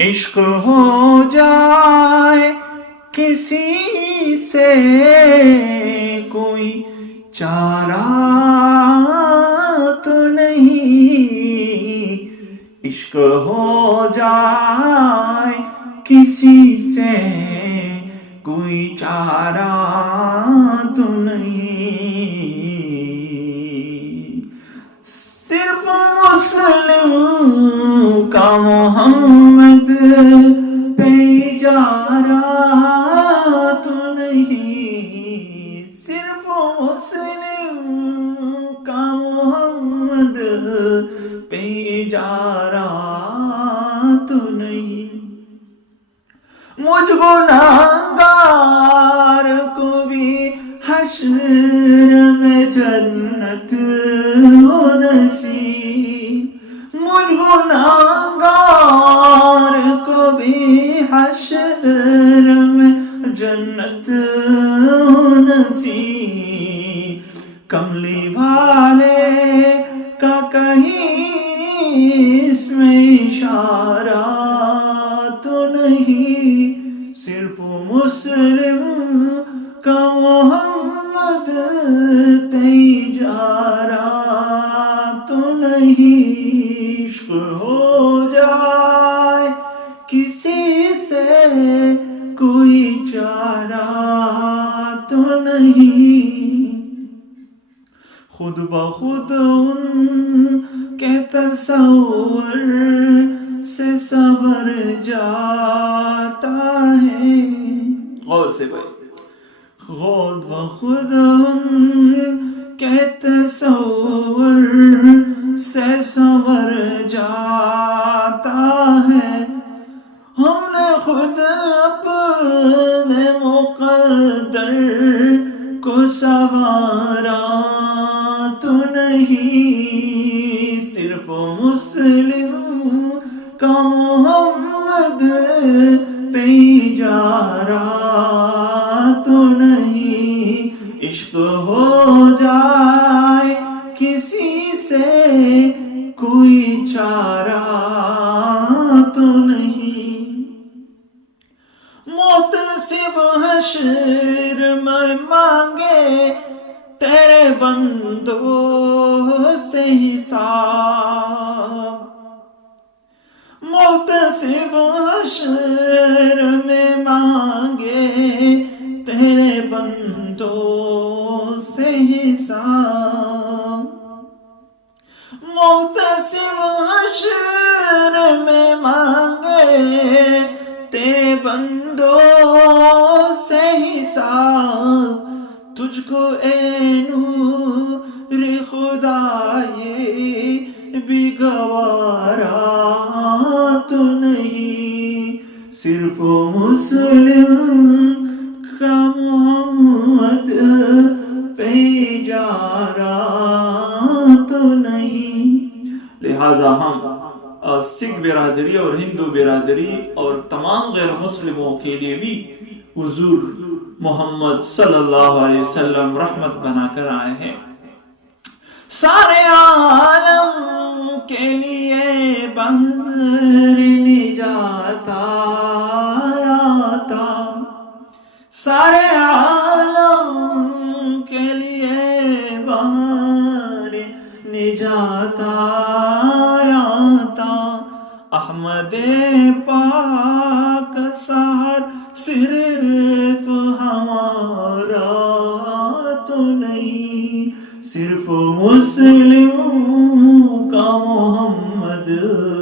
عشق ہو جائے کسی سے کوئی چارہ تو نہیں، عشق ہو جائے کسی سے کوئی چارہ تو نہیں، صرف مسلم کا محمد پہ اجارہ تو نہیں، صرف مسلم کا محمد پہ اجارہ تو نہیں، مجھ گناہگار کو بھی حشر میں جنت ہو نصیب، مجھ گناہگار کو بھی حشر میں جنت ہو نصیب، کملی والے کا کہیں اس میں اشارہ تو نہیں، صرف مسلم کا محمد پہ اجارہ تو نہیں، عشق ہو جائے کسی سے کوئی چارہ تو نہیں، خود بخود ان کے تصور سے سنور جاتا ہے، غور سے بھائی، خود بخود ان کے تصور سے سنور جاتا ہے، ہم نے خود اپنے مقدر کو سنوارا تو نہیں، صرف مسلم کا محمد پہ اجارہ تو نہیں، عشق ہو جائے کسی سے کوئی چارہ تو نہیں، محتسب حشر میں مانگے تیرے بندوں سے حساب، محتسب حشر میں مانگے تیرے بندوں سے حساب، محتسب حشر میں مانگے تیرے بندوں سے حساب، تجھ کو اے نور خدا یہ بھی گوارا تو نہیں، صرف مسلم کا محمد پہ اجارہ تو نہیں، لہذا ہم سکھ برادری اور ہندو برادری اور تمام غیر مسلموں کے لیے بھی حضور محمد صلی اللہ علیہ وسلم رحمت بنا کر آئے ہیں، سارے عالم کے لیے بحر نجات آیا تھا، سارے عالم کے لیے بحر نجات آیا تھا، احمد پاک سہر صرف ہمارا تو نہیں، صرف مسلم کا محمد